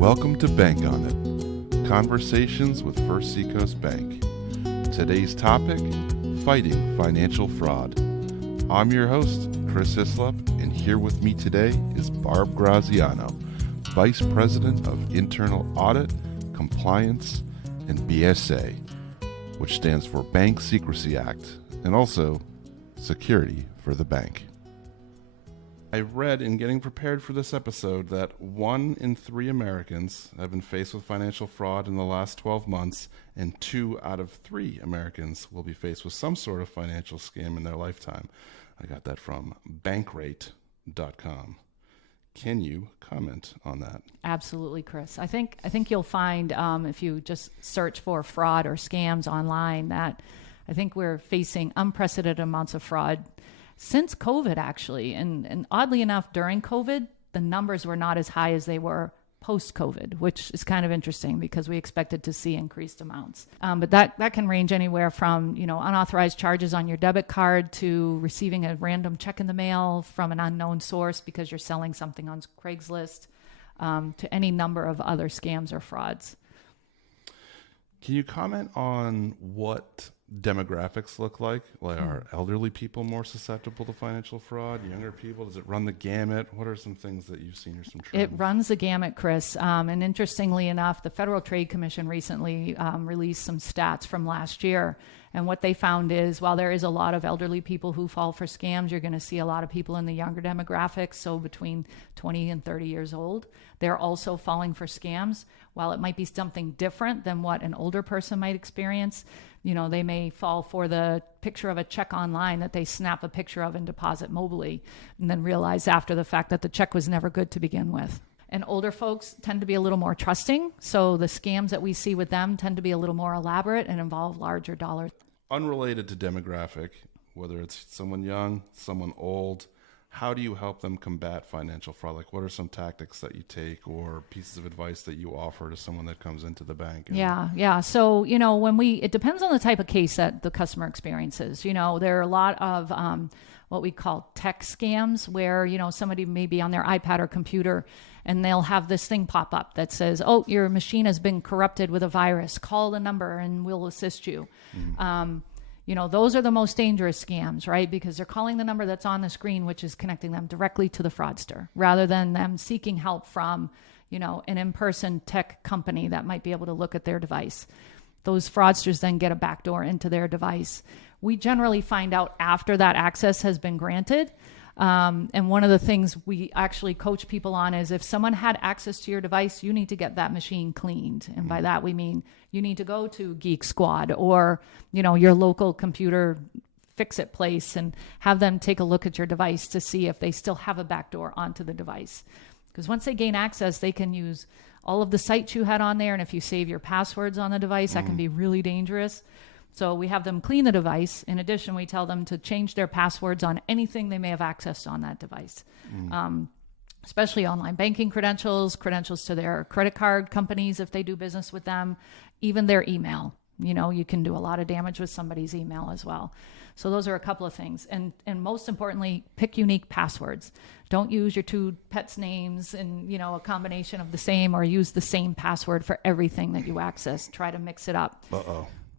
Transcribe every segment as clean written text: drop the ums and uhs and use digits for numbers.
Welcome to Bank on It, Conversations with First Seacoast Bank. Today's topic, fighting financial fraud. I'm your host, Chris Hislop, and here with me today is Barb Graziano, Vice President of Internal Audit, Compliance, and BSA, which stands for Bank Secrecy Act, and also Security for the Bank. I read in getting prepared for this episode that 1 in 3 Americans have been faced with financial fraud in the last 12 months, and 2 out of 3 Americans will be faced with some sort of financial scam in their lifetime. I got that from bankrate.com. Can you comment on that? Absolutely, Chris. I think you'll find if you just search for fraud or scams online that I think we're facing unprecedented amounts of fraud since COVID, actually. And oddly enough, during COVID, the numbers were not as high as they were post-COVID, which is kind of interesting because we expected to see increased amounts. But that can range anywhere from, unauthorized charges on your debit card to receiving a random check in the mail from an unknown source because you're selling something on Craigslist, to any number of other scams or frauds. Can you comment on what demographics look like? Are elderly people more susceptible to financial fraud? Younger people? Does it run the gamut? What are some things that you've seen or some trends? It runs the gamut, Chris. And interestingly enough, the Federal Trade Commission recently released some stats from last year. And what they found is while there is a lot of elderly people who fall for scams, you're going to see a lot of people in the younger demographics, so between 20 and 30 years old. They're also falling for scams. While it might be something different than what an older person might experience, they may fall for the picture of a check online that they snap a picture of and deposit mobily, and then realize after the fact that the check was never good to begin with. And older folks tend to be a little more trusting, so the scams that we see with them tend to be a little more elaborate and involve larger dollars. Unrelated to demographic, whether it's someone young, someone old, how do you help them combat financial fraud? Like, what are some tactics that you take or pieces of advice that you offer to someone that comes into the bank? Yeah. So, it depends on the type of case that the customer experiences. There are a lot of what we call tech scams where, somebody may be on their iPad or computer and they'll have this thing pop up that says, oh, your machine has been corrupted with a virus. Call the number and we'll assist you. Those are the most dangerous scams, right? Because they're calling the number that's on the screen, which is connecting them directly to the fraudster, rather than them seeking help from, an in-person tech company that might be able to look at their device. Those fraudsters then get a backdoor into their device. We generally find out after that access has been granted. And one of the things we actually coach people on is if someone had access to your device, you need to get that machine cleaned. And by that, we mean you need to go to Geek Squad or, your local computer fix-it place and have them take a look at your device to see if they still have a backdoor onto the device. Because once they gain access, they can use all of the sites you had on there. And if you save your passwords on the device, that can be really dangerous. So we have them clean the device. In addition, we tell them to change their passwords on anything they may have accessed on that device, especially online banking credentials to their credit card companies if they do business with them, even their email. You can do a lot of damage with somebody's email as well. So those are a couple of things. And most importantly, pick unique passwords. Don't use your two pets' names and, a combination of the same, or use the same password for everything that you access. Try to mix it up.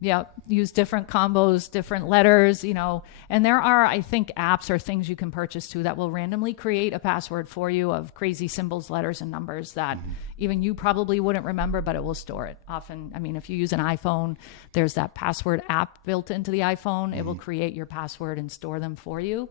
Yeah, use different combos, different letters, and there are, I think, apps or things you can purchase too that will randomly create a password for you of crazy symbols, letters, and numbers that even you probably wouldn't remember, but it will store it. Often, if you use an iPhone, there's that password app built into the iPhone. It will create your password and store them for you,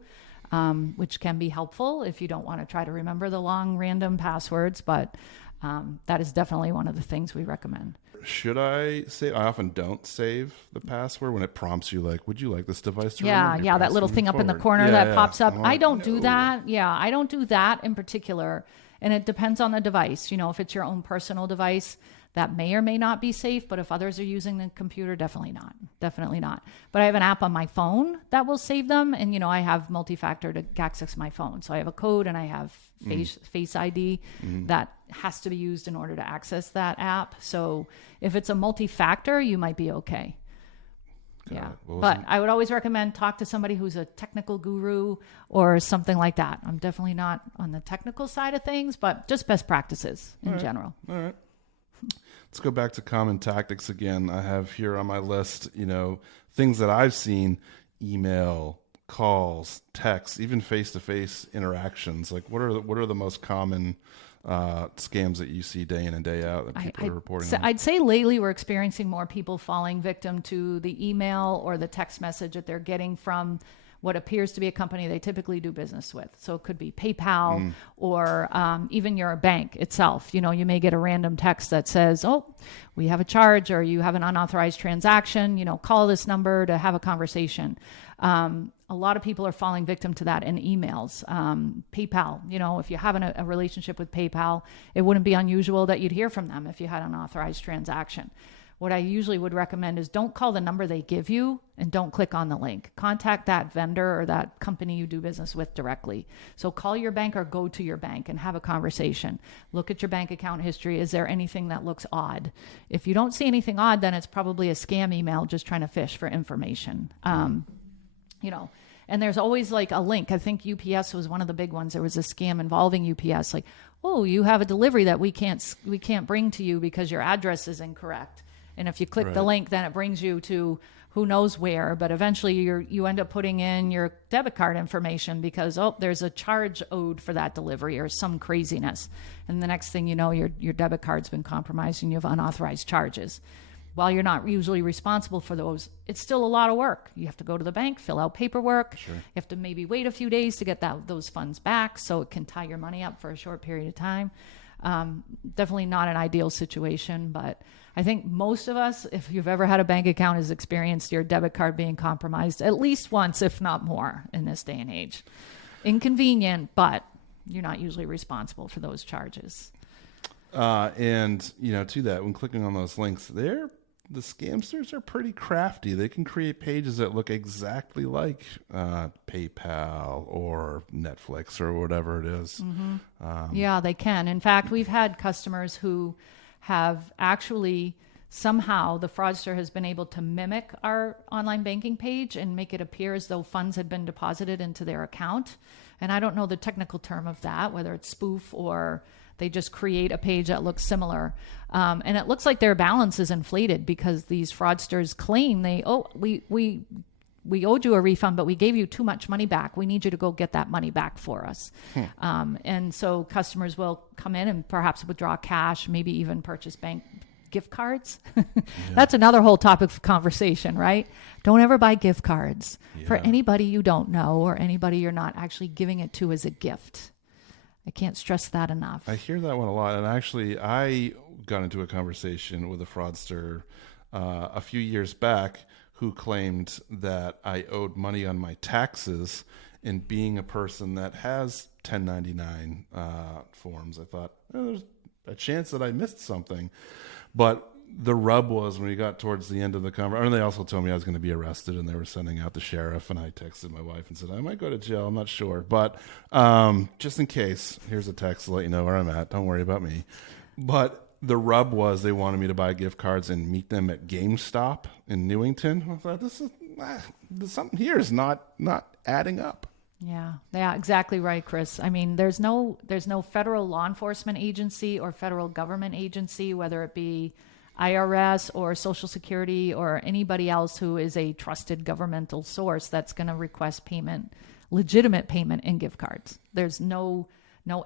which can be helpful if you don't want to try to remember the long random passwords, but that is definitely one of the things we recommend. Should I save? I often don't save the password when it prompts you, like, would you like this device to Yeah, that little thing up in the corner that pops up. I don't do that. Yeah, I don't do that in particular. And it depends on the device. If it's your own personal device, that may or may not be safe. But if others are using the computer, definitely not. Definitely not. But I have an app on my phone that will save them. And, I have multi-factor to access my phone. So I have a code and I have Face ID that has to be used in order to access that app. So if it's a multi-factor, you might be okay. Yeah. Well, But I would always recommend talk to somebody who's a technical guru or something like that. I'm definitely not on the technical side of things, but just best practices in general. All right. Let's go back to common tactics again. I have here on my list, things that I've seen: email, calls, texts, even face-to-face interactions. Like, what are the most common scams that you see day in and day out that people are reporting on? I'd say lately we're experiencing more people falling victim to the email or the text message that they're getting from what appears to be a company they typically do business with. So it could be PayPal or even your bank itself. You may get a random text that says, oh, we have a charge, or you have an unauthorized transaction, call this number to have a conversation. A lot of people are falling victim to that in emails. PayPal, if you have a relationship with PayPal, it wouldn't be unusual that you'd hear from them if you had an unauthorized transaction. What I usually would recommend is don't call the number they give you and don't click on the link. Contact that vendor or that company you do business with directly. So call your bank or go to your bank and have a conversation. Look at your bank account history. Is there anything that looks odd? If you don't see anything odd, then it's probably a scam email just trying to fish for information. And there's always like a link. I think UPS was one of the big ones. There was a scam involving UPS, like, oh, you have a delivery that we can't bring to you because your address is incorrect. And if you click the link, then it brings you to who knows where. But eventually you end up putting in your debit card information because, there's a charge owed for that delivery or some craziness. And the next thing you know, your debit card's been compromised and you have unauthorized charges. While you're not usually responsible for those, it's still a lot of work. You have to go to the bank, fill out paperwork. Sure. You have to maybe wait a few days to get those funds back, so it can tie your money up for a short period of time. Definitely not an ideal situation, but I think most of us, if you've ever had a bank account, has experienced your debit card being compromised at least once, if not more, in this day and age. Inconvenient, but you're not usually responsible for those charges. And to that, when clicking on those links, the scamsters are pretty crafty. They can create pages that look exactly like PayPal or Netflix or whatever it is. Mm-hmm. Yeah, they can. In fact, we've had customers who have actually somehow the fraudster has been able to mimic our online banking page and make it appear as though funds had been deposited into their account. And I don't know the technical term of that, whether it's spoof or they just create a page that looks similar. And it looks like their balance is inflated because these fraudsters claim we owed you a refund, but we gave you too much money back. We need you to go get that money back for us. And so customers will come in and perhaps withdraw cash, maybe even purchase bank gift cards. That's another whole topic of conversation, right? Don't ever buy gift cards for anybody you don't know or anybody you're not actually giving it to as a gift. I can't stress that enough. I hear that one a lot. And actually, I got into a conversation with a fraudster a few years back who claimed that I owed money on my taxes. And being a person that has 1099 forms, I thought, there's a chance that I missed something. But the rub was when we got towards the end of the conversation, and they also told me I was going to be arrested and they were sending out the sheriff, and I texted my wife and said, I might go to jail. I'm not sure. But just in case, here's a text to let you know where I'm at. Don't worry about me. But the rub was they wanted me to buy gift cards and meet them at GameStop in Newington. I thought, there's something here is not adding up. Yeah, exactly right, Chris. I mean, there's no federal law enforcement agency or federal government agency, whether it be IRS or Social Security or anybody else who is a trusted governmental source that's going to request payment, legitimate payment in gift cards. There's no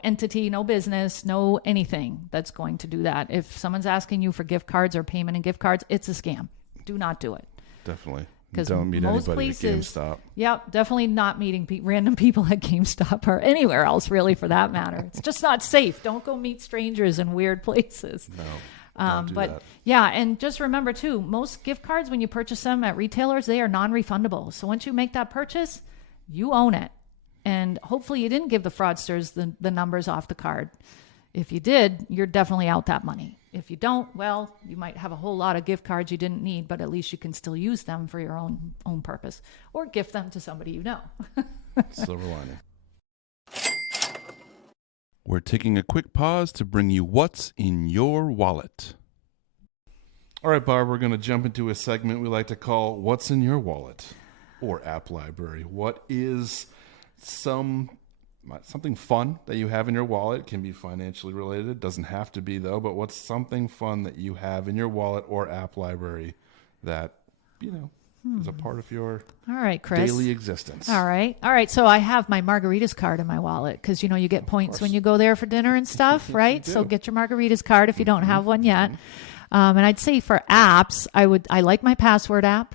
entity, no business, no anything that's going to do that. If someone's asking you for gift cards or payment in gift cards, it's a scam. Do not do it. Definitely. Don't meet anybody at GameStop. Yeah, definitely not meeting random people at GameStop or anywhere else, really, for that matter. It's just not safe. Don't go meet strangers in weird places. No. Yeah, and just remember too, most gift cards, when you purchase them at retailers, they are non-refundable. So once you make that purchase, you own it. And hopefully you didn't give the fraudsters the numbers off the card. If you did, you're definitely out that money. If you don't, well, you might have a whole lot of gift cards you didn't need, but at least you can still use them for your own purpose or gift them to somebody you know. Silver lining. We're taking a quick pause to bring you what's in your wallet. All right, Barb, we're going to jump into a segment we like to call What's in Your Wallet or App Library. What is something fun that you have in your wallet? It can be financially related. Doesn't have to be, though. But what's something fun that you have in your wallet or app library that, is a part of your All right, Chris. daily existence? All right. So I have my margaritas card in my wallet because, you get points when you go there for dinner and stuff, right? So get your margaritas card if you don't have one yet. And I'd say for apps, I like my password app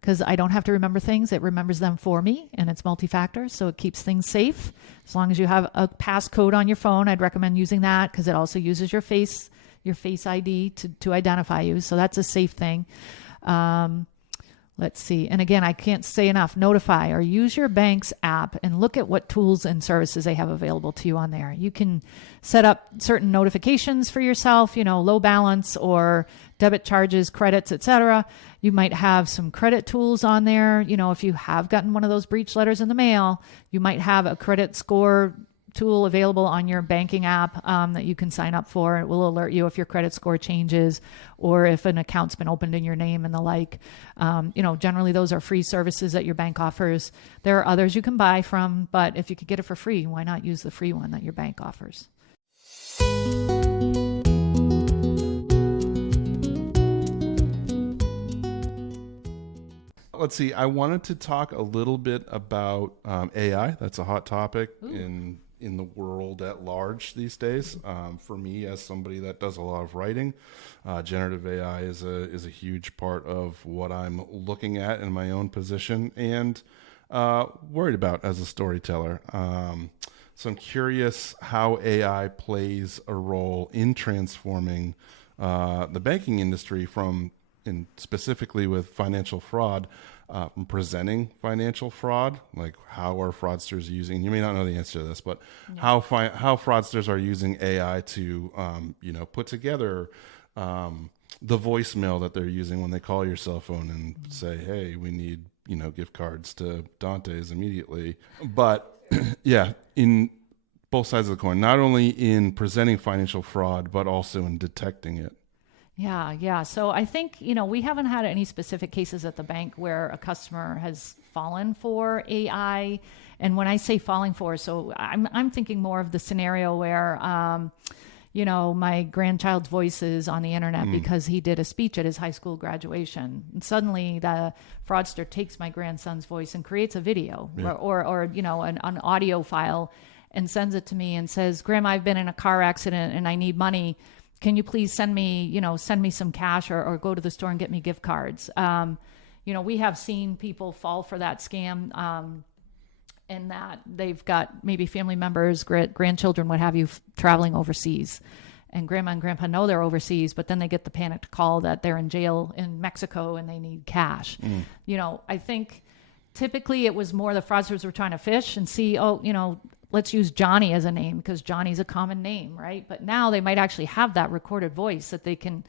because I don't have to remember things. It remembers them for me, and it's multi-factor, so it keeps things safe. As long as you have a passcode on your phone, I'd recommend using that because it also uses your face ID to identify you. So that's a safe thing. Let's see. And again, I can't say enough. Notify or use your bank's app and look at what tools and services they have available to you on there. You can set up certain notifications for yourself, low balance or debit charges, credits, etc. You might have some credit tools on there. If you have gotten one of those breach letters in the mail, you might have a credit score tool available on your banking app that you can sign up for. It will alert you if your credit score changes or if an account's been opened in your name and the like. Generally those are free services that your bank offers. There are others you can buy from, but if you could get it for free, why not use the free one that your bank offers? Let's see. I wanted to talk a little bit about AI. That's a hot topic in the world at large these days. For me, as somebody that does a lot of writing, generative AI is a huge part of what I'm looking at in my own position and worried about as a storyteller. So I'm curious how AI plays a role in transforming the banking industry and specifically with financial fraud, from presenting financial fraud, like how are fraudsters using, you may not know the answer to this, but how fraudsters are using AI to, put together the voicemail that they're using when they call your cell phone and say, hey, we need, gift cards to Dante's immediately. But yeah, in both sides of the coin, not only in presenting financial fraud, but also in detecting it. Yeah. So I think, we haven't had any specific cases at the bank where a customer has fallen for AI. And when I say falling for, so I'm thinking more of the scenario where, my grandchild's voice is on the internet because he did a speech at his high school graduation. And suddenly the fraudster takes my grandson's voice and creates a video or an audio file and sends it to me and says, Grandma, I've been in a car accident and I need money. Can you please send me some cash or go to the store and get me gift cards? We have seen people fall for that scam in that they've got maybe family members, grandchildren, what have you, traveling overseas. And grandma and grandpa know they're overseas, but then they get the panicked call that they're in jail in Mexico and they need cash. I think typically it was more the fraudsters were trying to fish and see, let's use Johnny as a name because Johnny's a common name, right? But now they might actually have that recorded voice that they can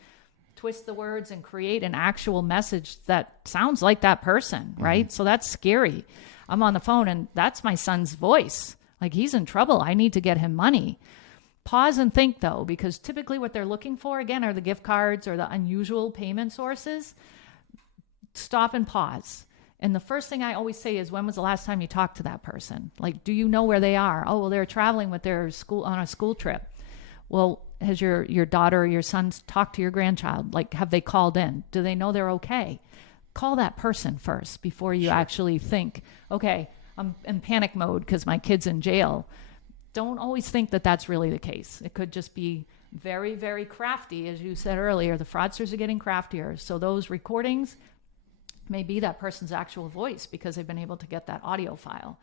twist the words and create an actual message that sounds like that person, right? So that's scary. I'm on the phone and that's my son's voice. Like he's in trouble. I need to get him money. Pause and think though, because typically what they're looking for again are the gift cards or the unusual payment sources. Stop and pause. And the first thing I always say is, when was the last time you talked to that person? Like, do you know where they are? Oh, well, they're traveling with their school on a school trip. Well, has your daughter or your son talked to your grandchild? Like, have they called in? Do they know they're okay? Call that person first before you actually think, okay, I'm in panic mode because my kid's in jail. Don't always think that that's really the case. It could just be very, very crafty. As you said earlier, the fraudsters are getting craftier. So those recordings may be that person's actual voice because they've been able to get that audio file.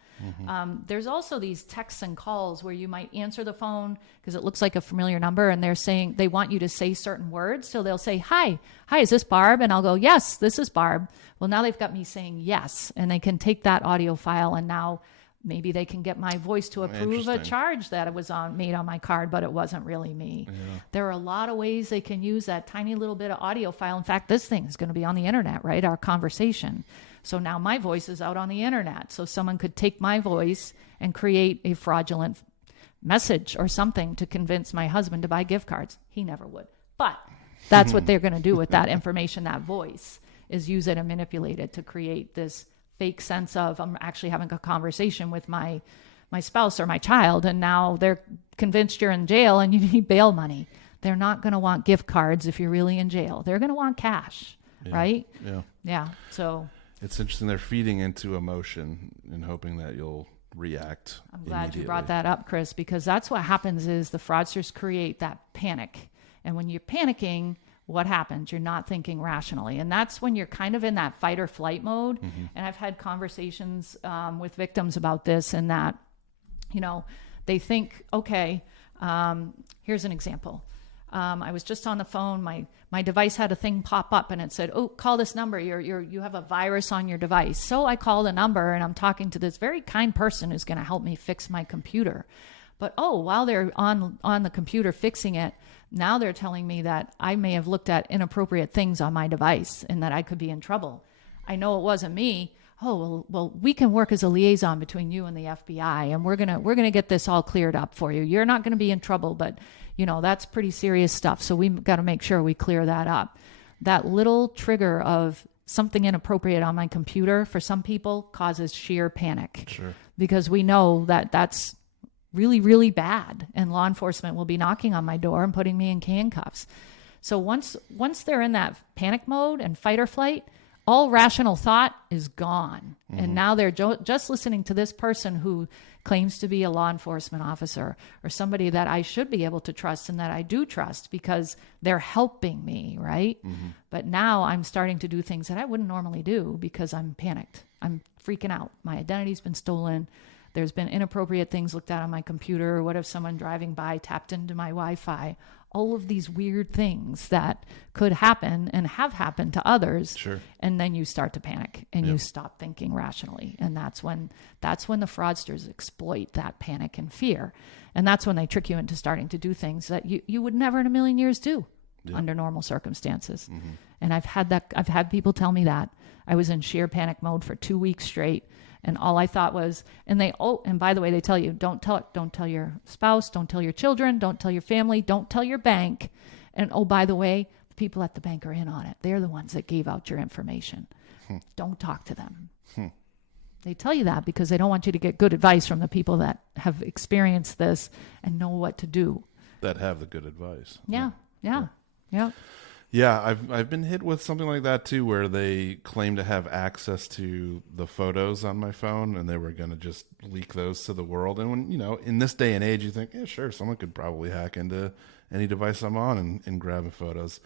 There's also these texts and calls where you might answer the phone because it looks like a familiar number and they're saying they want you to say certain words. So they'll say, hi, is this Barb? And I'll go, yes, this is Barb. Well, now they've got me saying yes, and they can take that audio file and now maybe they can get my voice to approve a charge that it was made on my card, but it wasn't really me. There are a lot of ways they can use that tiny little bit of audio file. In fact, this thing is going to be on the internet, right? Our conversation. So now my voice is out on the internet. So someone could take my voice and create a fraudulent message or something to convince my husband to buy gift cards. He never would. But That's what they're going to do with that information, that voice, is use it and manipulate it to create this fake sense of I'm actually having a conversation with my spouse or my child, and now they're convinced you're in jail and you need bail money. They're not going to want gift cards if you're really in jail. They're going to want cash, right? Yeah. So it's interesting. They're feeding into emotion and hoping that you'll react. I'm glad you brought that up, Chris, because that's what happens is the fraudsters create that panic. And when you're panicking, what happens? You're not thinking rationally. And that's when you're kind of in that fight or flight mode. Mm-hmm. And I've had conversations with victims about this, and that, they think, okay, here's an example. I was just on the phone. My device had a thing pop up and it said, oh, call this number. You have a virus on your device. So I call the number and I'm talking to this very kind person who's going to help me fix my computer. But while they're on the computer fixing it, now they're telling me that I may have looked at inappropriate things on my device and that I could be in trouble. I know it wasn't me. Oh, well, we can work as a liaison between you and the FBI, and we're gonna get this all cleared up for you. You're not gonna be in trouble, but that's pretty serious stuff. So we've got to make sure we clear that up. That little trigger of something inappropriate on my computer for some people causes sheer panic. Sure. Because we know that that's really, really bad, and law enforcement will be knocking on my door and putting me in handcuffs. So once they're in that panic mode and fight or flight, all rational thought is gone. Mm-hmm. And now they're just listening to this person who claims to be a law enforcement officer or somebody that I should be able to trust and that I do trust because they're helping me, right? Mm-hmm. But now I'm starting to do things that I wouldn't normally do because I'm panicked. I'm freaking out. My identity's been stolen. There's been inappropriate things looked at on my computer. What if someone driving by tapped into my Wi-Fi? All of these weird things that could happen and have happened to others. Sure. And then you start to panic and you stop thinking rationally. And that's when the fraudsters exploit that panic and fear. And that's when they trick you into starting to do things that you would never in a million years do under normal circumstances. Mm-hmm. And I've had people tell me that. I was in sheer panic mode for 2 weeks straight. And all I thought was, and by the way, they tell you, don't tell your spouse, don't tell your children, don't tell your family, don't tell your bank. And by the way, the people at the bank are in on it. They're the ones that gave out your information. Don't talk to them. They tell you that because they don't want you to get good advice from the people that have experienced this and know what to do. That have the good advice. Yeah. Yeah, I've been hit with something like that too, where they claim to have access to the photos on my phone and they were going to just leak those to the world. And when, in this day and age, you think, yeah, sure, someone could probably hack into any device I'm on and grab the photos.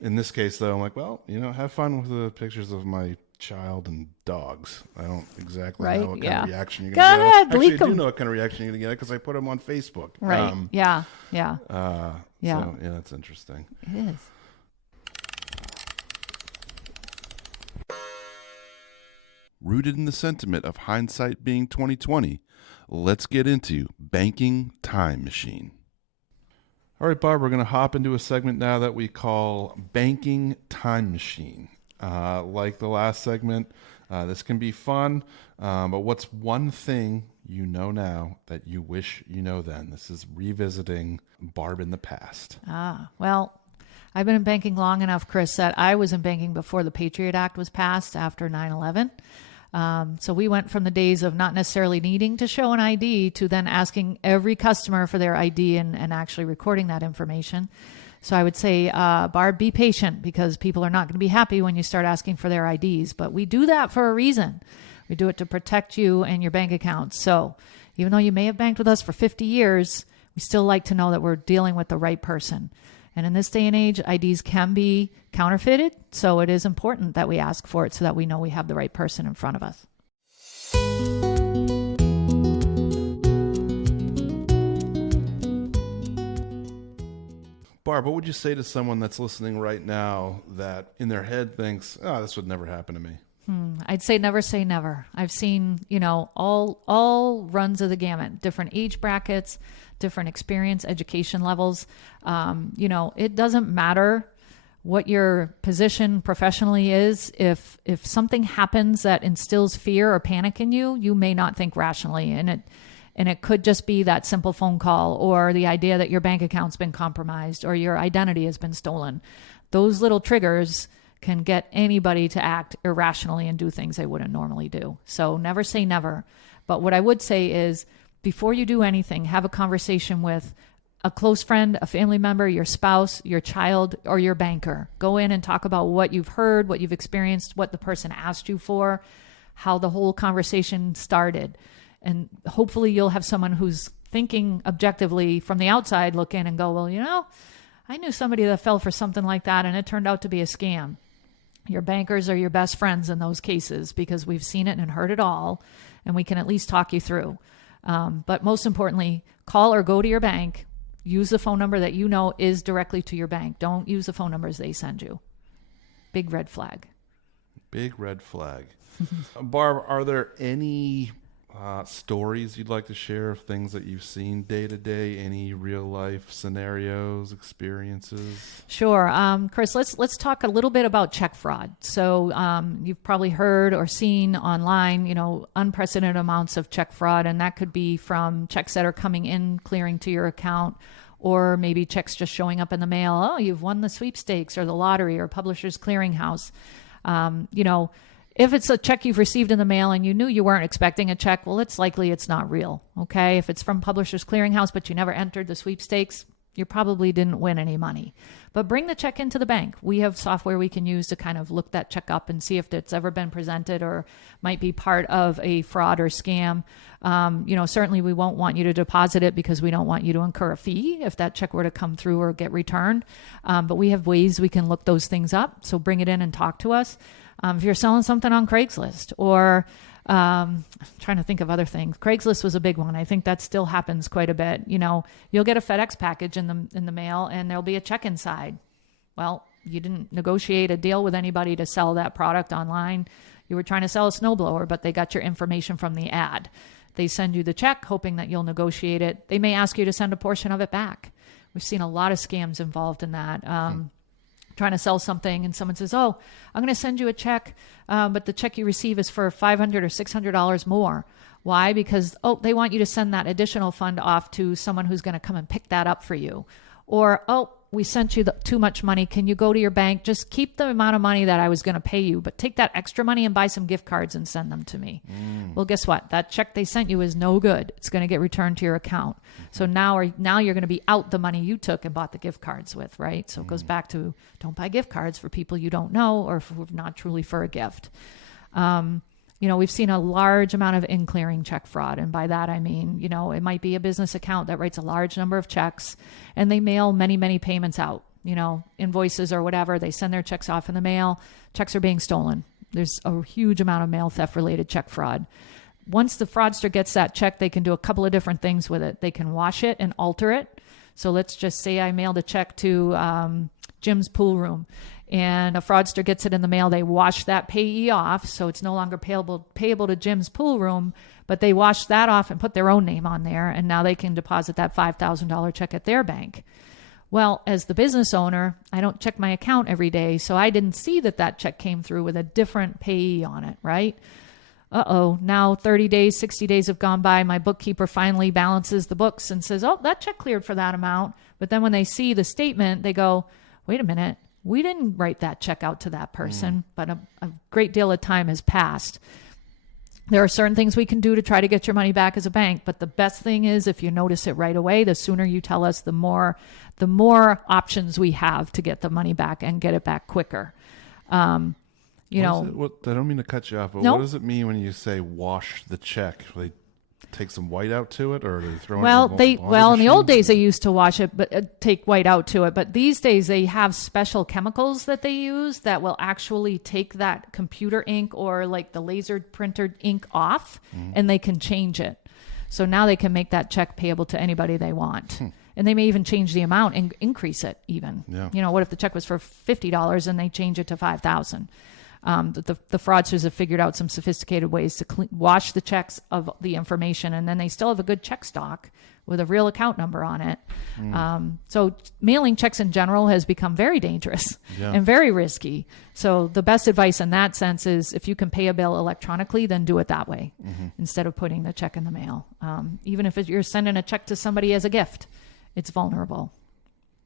In this case, though, I'm like, well, have fun with the pictures of my child and dogs. I don't exactly know what kind of reaction you're going to get. Actually, I do know what kind of reaction you're going to get because I put them on Facebook. Right. Yeah. So, that's interesting. It is. Rooted in the sentiment of hindsight being 20/20, let's get into Banking Time Machine. All right, Barb, we're going to hop into a segment now that we call Banking Time Machine. Like the last segment, this can be fun, but what's one thing you know now that you wish you know then? This is revisiting Barb in the past. Well, I've been in banking long enough, Chris, that I was in banking before the Patriot Act was passed after 9/11. So we went from the days of not necessarily needing to show an ID to then asking every customer for their ID and actually recording that information. So I would say, Barb, be patient because people are not going to be happy when you start asking for their IDs. But we do that for a reason. We do it to protect you and your bank accounts. So even though you may have banked with us for 50 years, we still like to know that we're dealing with the right person. And in this day and age, IDs can be counterfeited, so it is important that we ask for it so that we know we have the right person in front of us. Barb, what would you say to someone that's listening right now that in their head thinks, this would never happen to me? I'd say never say never. I've seen, all runs of the gamut, different age brackets, different experience, education levels. It doesn't matter what your position professionally is. If something happens that instills fear or panic in you, you may not think rationally. And And it could just be that simple phone call or the idea that your bank account's been compromised or your identity has been stolen. Those little triggers can get anybody to act irrationally and do things they wouldn't normally do. So never say never. But what I would say is, before you do anything, have a conversation with a close friend, a family member, your spouse, your child, or your banker. Go in and talk about what you've heard, what you've experienced, what the person asked you for, how the whole conversation started. And hopefully you'll have someone who's thinking objectively from the outside, look in and go, well, I knew somebody that fell for something like that and it turned out to be a scam. Your bankers are your best friends in those cases because we've seen it and heard it all, and we can at least talk you through. But most importantly, call or go to your bank. Use the phone number that you know is directly to your bank. Don't use the phone numbers they send you. Big red flag. Big red flag. Barb, are there any stories you'd like to share of things that you've seen day to day? Any real life scenarios, experiences? Sure. Chris, let's talk a little bit about check fraud. So you've probably heard or seen online, unprecedented amounts of check fraud, and that could be from checks that are coming in, clearing to your account, or maybe checks just showing up in the mail. Oh, you've won the sweepstakes or the lottery or Publishers Clearinghouse. If it's a check you've received in the mail and you knew you weren't expecting a check, well, it's likely it's not real, okay? If it's from Publishers Clearinghouse, but you never entered the sweepstakes, you probably didn't win any money. But bring the check into the bank. We have software we can use to kind of look that check up and see if it's ever been presented or might be part of a fraud or scam. Certainly we won't want you to deposit it because we don't want you to incur a fee if that check were to come through or get returned. But we have ways we can look those things up. So bring it in and talk to us. If you're selling something on Craigslist or I'm trying to think of other things. Craigslist was a big one. I think that still happens quite a bit. You'll get a FedEx package in the mail and there'll be a check inside. Well, you didn't negotiate a deal with anybody to sell that product online. You were trying to sell a snowblower, but they got your information from the ad. They send you the check hoping that you'll negotiate it. They may ask you to send a portion of it back. We've seen a lot of scams involved in that. Trying to sell something and someone says, oh, I'm going to send you a check, but the check you receive is for $500 or $600 more. Why? Because, they want you to send that additional fund off to someone who's going to come and pick that up for you. Or, we sent you too much money. Can you go to your bank? Just keep the amount of money that I was going to pay you, but take that extra money and buy some gift cards and send them to me. Well, guess what? That check they sent you is no good. It's going to get returned to your account. So now you're going to be out the money you took and bought the gift cards with, right? So it goes back to don't buy gift cards for people you don't know or for not truly for a gift. We've seen a large amount of in-clearing check fraud. And by that, I mean, it might be a business account that writes a large number of checks and they mail many, many payments out, invoices or whatever. They send their checks off in the mail. Checks are being stolen. There's a huge amount of mail theft related check fraud. Once the fraudster gets that check, they can do a couple of different things with it. They can wash it and alter it. So let's just say I mailed a check to Jim's pool room. And a fraudster gets it in the mail. They wash that payee off, so it's no longer payable to Jim's pool room, but they wash that off and put their own name on there, and now they can deposit that $5,000 check at their bank. Well, as the business owner, I don't check my account every day, so I didn't see that check came through with a different payee on it, right? Now 30 days, 60 days have gone by. My bookkeeper finally balances the books and says, that check cleared for that amount. But then when they see the statement, they go, wait a minute. We didn't write that check out to that person, but a great deal of time has passed. There are certain things we can do to try to get your money back as a bank, but the best thing is if you notice it right away, the sooner you tell us, the more options we have to get the money back and get it back quicker. I don't mean to cut you off, but What does it mean when you say wash the check? They take some white out to it, or are they throwing in the old days they used to wash it, but take white out to it. But these days they have special chemicals that they use that will actually take that computer ink or like the laser printer ink off, and they can change it. So now they can make that check payable to anybody they want. And they may even change the amount and increase it even. Yeah. What if the check was for $50 and they change it to $5,000? The fraudsters have figured out some sophisticated ways to wash the checks of the information, and then they still have a good check stock with a real account number on it. So mailing checks in general has become very dangerous and very risky. So the best advice in that sense is if you can pay a bill electronically, then do it that way instead of putting the check in the mail. Even if you're sending a check to somebody as a gift, it's vulnerable.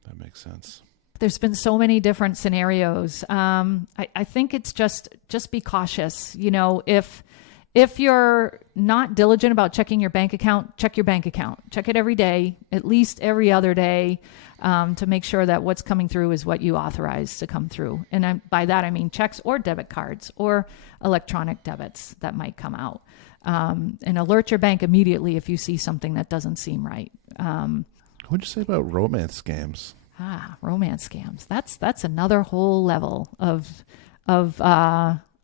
That makes sense. There's been so many different scenarios. I think it's just be cautious. You know, if you're not diligent about checking your bank account, check your bank account. Check it every day, at least every other day, to make sure that what's coming through is what you authorized to come through. And by that, I mean checks or debit cards or electronic debits that might come out. And alert your bank immediately if you see something that doesn't seem right. What'd you say about romance scams? Romance scams. That's another whole level of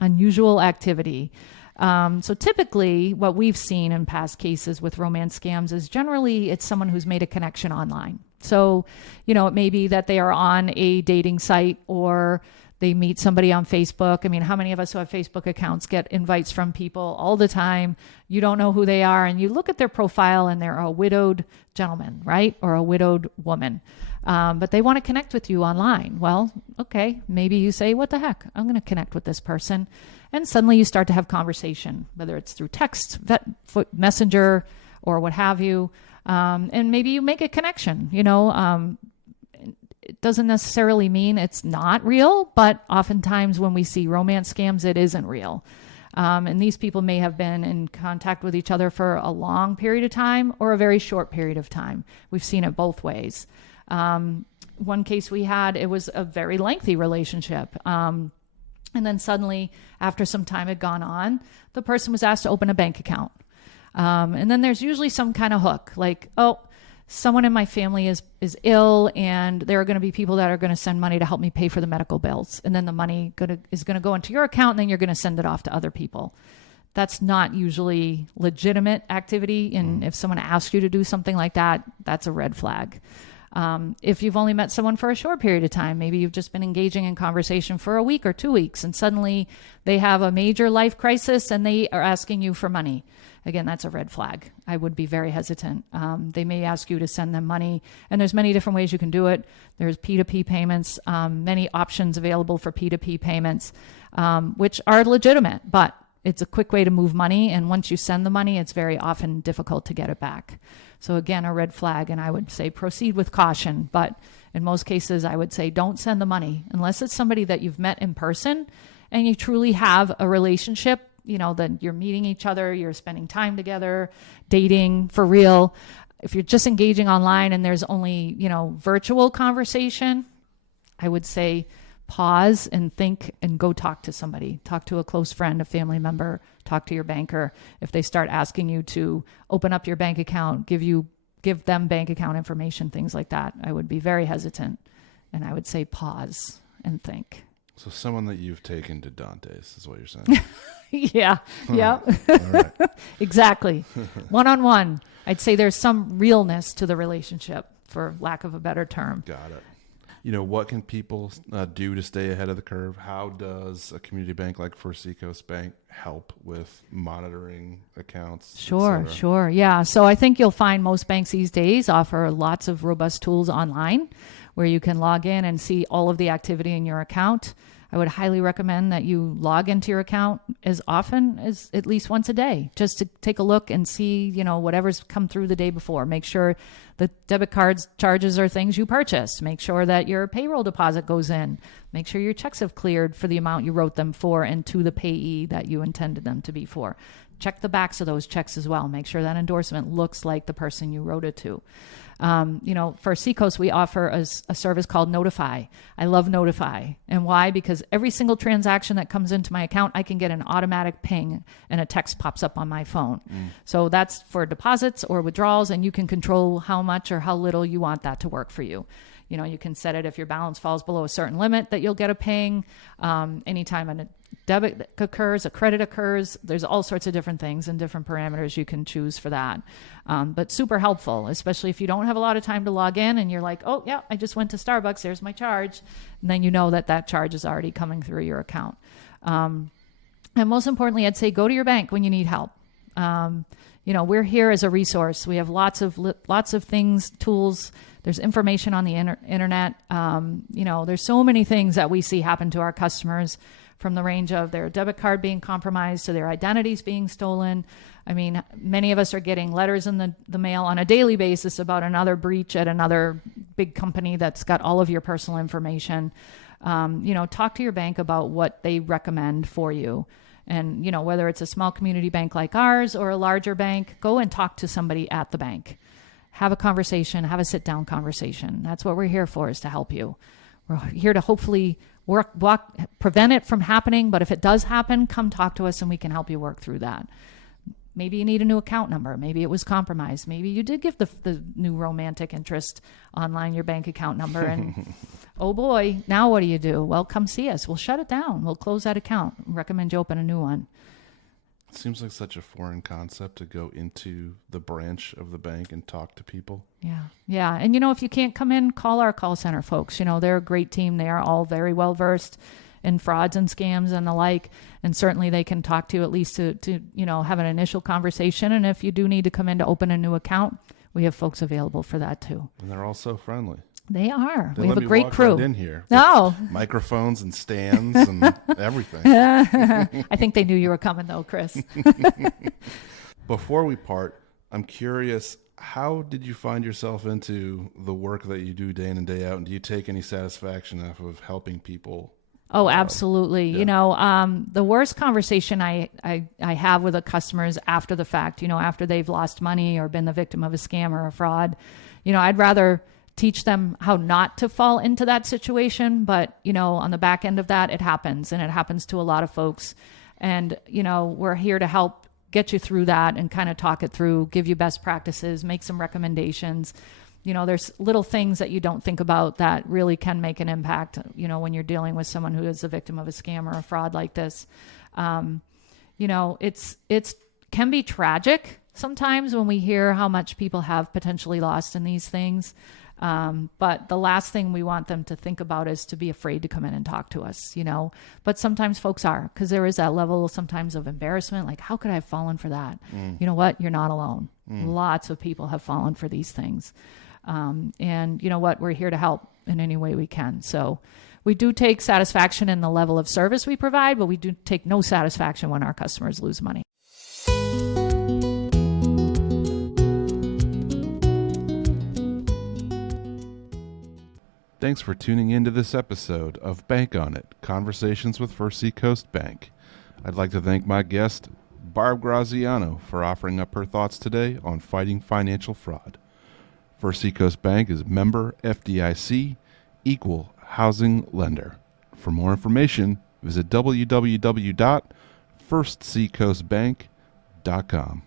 unusual activity. So typically what we've seen in past cases with romance scams is generally it's someone who's made a connection online. So, you know, it may be that they are on a dating site or they meet somebody on Facebook. I mean, how many of us who have Facebook accounts get invites from people all the time? You don't know who they are and you look at their profile and they're a widowed gentleman, right? Or a widowed woman. But they want to connect with you online. Well, okay, maybe you say, what the heck? I'm going to connect with this person. And suddenly you start to have conversation, whether it's through text, messenger, or what have you. And maybe you make a connection, you know. It doesn't necessarily mean it's not real, but oftentimes when we see romance scams, it isn't real. And these people may have been in contact with each other for a long period of time or a very short period of time. We've seen it both ways. One case we had, it was a very lengthy relationship. And then suddenly, after some time had gone on, the person was asked to open a bank account. And then there's usually some kind of hook, like, oh, someone in my family is ill, and there are going to be people that are going to send money to help me pay for the medical bills. And then the money is going to go into your account, and then you're going to send it off to other people. That's not usually legitimate activity. And if someone asks you to do something like that, that's a red flag. If you've only met someone for a short period of time, maybe you've just been engaging in conversation for a week or 2 weeks, and suddenly they have a major life crisis and they are asking you for money. Again, that's a red flag. I would be very hesitant. They may ask you to send them money, and there's many different ways you can do it. There's P2P payments, many options available for P2P payments, which are legitimate, but it's a quick way to move money. And once you send the money, it's very often difficult to get it back. So again, a red flag, and I would say proceed with caution. But in most cases, I would say don't send the money unless it's somebody that you've met in person and you truly have a relationship, you know, that you're meeting each other, you're spending time together, dating for real. If you're just engaging online and there's only, you know, virtual conversation, I would say pause and think and go talk to somebody. Talk to a close friend, a family member, talk to your banker. If they start asking you to open up your bank account, give them bank account information, things like that, I would be very hesitant. And I would say pause and think. So someone that you've taken to Dante's is what you're saying. Yeah. Yeah. All right. Exactly. One-on-one. I'd say there's some realness to the relationship, for lack of a better term. Got it. You know, what can people do to stay ahead of the curve? How does a community bank like First Seacoast Bank help with monitoring accounts? Sure. Yeah. So I think you'll find most banks these days offer lots of robust tools online where you can log in and see all of the activity in your account. I would highly recommend that you log into your account as often as at least once a day, just to take a look and see, you know, whatever's come through the day before. Make sure the debit cards charges are things you purchased. Make sure that your payroll deposit goes in. Make sure your checks have cleared for the amount you wrote them for and to the payee that you intended them to be for. Check the backs of those checks as well. Make sure that endorsement looks like the person you wrote it to. You know, for Seacoast, we offer a service called Notify. I love Notify. And why? Because every single transaction that comes into my account, I can get an automatic ping and a text pops up on my phone. So that's for deposits or withdrawals, and you can control how much or how little you want that to work for you. You know, you can set it if your balance falls below a certain limit that you'll get a ping. Anytime a debit occurs, a credit occurs, there's all sorts of different things and different parameters you can choose for that. But super helpful, especially if you don't have a lot of time to log in and you're like, oh yeah, I just went to Starbucks, there's my charge. And then you know that charge is already coming through your account. And most importantly, I'd say go to your bank when you need help. we're here as a resource. We have lots of things, tools. There's information on the internet. There's so many things that we see happen to our customers, from the range of their debit card being compromised to their identities being stolen. I mean, many of us are getting letters in the mail on a daily basis about another breach at another big company that's got all of your personal information. Talk to your bank about what they recommend for you. And, whether it's a small community bank like ours or a larger bank, go and talk to somebody at the bank. Have a conversation, have a sit-down conversation. That's what we're here for, is to help you. We're here to hopefully prevent it from happening. But if it does happen, come talk to us and we can help you work through that. Maybe you need a new account number. Maybe it was compromised. Maybe you did give the new romantic interest online your bank account number. And oh boy, now what do? Well, come see us. We'll shut it down. We'll close that account. Recommend you open a new one. It seems like such a foreign concept to go into the branch of the bank and talk to people. Yeah. And, if you can't come in, call our call center folks. They're a great team. They are all very well versed in frauds and scams and the like. And certainly they can talk to you, at least to have an initial conversation. And if you do need to come in to open a new account, we have folks available for that too. And they're all so friendly. They are. We have let a me great walk crew. Right in here. No. Microphones and stands and everything. I think they knew you were coming though, Chris. Before we part, I'm curious, how did you find yourself into the work that you do day in and day out? And do you take any satisfaction off of helping people? Oh, absolutely. Yeah. The worst conversation I have with a customer is after the fact, after they've lost money or been the victim of a scam or a fraud. I'd rather teach them how not to fall into that situation. But, on the back end of that, it happens, and it happens to a lot of folks. And, we're here to help get you through that and kind of talk it through, give you best practices, make some recommendations. There's little things that you don't think about that really can make an impact, when you're dealing with someone who is a victim of a scam or a fraud like this. It's can be tragic sometimes when we hear how much people have potentially lost in these things. But the last thing we want them to think about is to be afraid to come in and talk to us, but sometimes folks are, because there is that level sometimes of embarrassment. Like, how could I have fallen for that? You know what? You're not alone. Lots of people have fallen for these things. And you know what? We're here to help in any way we can. So we do take satisfaction in the level of service we provide, but we do take no satisfaction when our customers lose money. Thanks for tuning into this episode of Bank on It, Conversations with First Seacoast Bank. I'd like to thank my guest, Barb Graziano, for offering up her thoughts today on fighting financial fraud. First Seacoast Bank is member FDIC, equal housing lender. For more information, visit www.firstseacoastbank.com.